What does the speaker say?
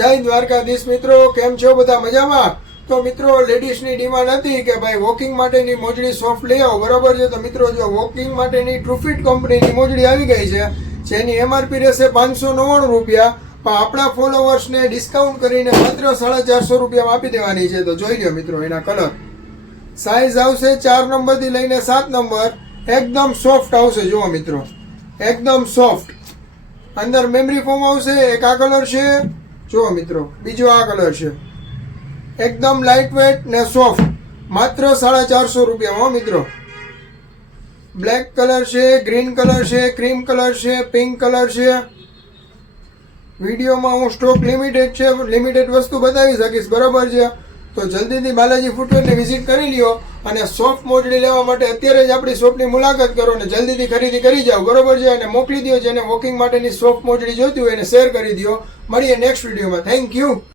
જય દ્વારકાધીશ મિત્રો, કેમ છો બધા મજામાં? તો મિત્રો લેડીઝની ડિમાન્ડ હતી કે ભાઈ વોકિંગ માટેની મોજડી સોફ્ટ લઈ આવો, બરાબર છે. તો મિત્રો જો વોકિંગ માટેની ટ્રુફિટ કંપનીની મોજડી આવી ગઈ છે, જેની એમઆરપી રહેશે 599 રૂપિયા, પણ આપણા ફોલોવર્સને ડિસ્કાઉન્ટ કરીને માત્ર 450 રૂપિયામાં આપી દેવાની છે. તો જોઈ લો મિત્રો, એના કલર સાઇઝ આવશે 4 નંબરથી લઈને 7 નંબર. એકદમ સોફ્ટ આવશે, જુઓ મિત્રો, એકદમ સોફ્ટ. અંદર મેમરી ફોમ આવશે. એક આ કલર છે, જુઓ મિત્રો, બીજો આ કલર છે. એકદમ લાઇટ વેટ ને સોફ્ટ, માત્ર 450 રૂપિયામાં હો મિત્રો. બ્લેક કલર છે, ગ્રીન કલર છે, ક્રીમ કલર છે, પિંક કલર છે. વિડીયોમાં હું સ્ટોક લિમિટેડ છે, લિમિટેડ વસ્તુ બતાવી શકીશ, બરાબર છે. તો જલ્દીથી બાલાજી ફૂટવેરની વિઝિટ કરી લ્યો અને સોફ્ટ મોજડી લેવા માટે અત્યારે જ આપણી શોપની મુલાકાત કરો અને જલ્દીથી ખરીદી કરી જાઓ, બરોબર છે. અને મોકલી દો જેને વોકિંગ માટેની સોફ્ટ મોજડી જોઈતી હોય એને શેર કરી દો. મળીએ નેક્સ્ટ વિડીયોમાં. Thank you.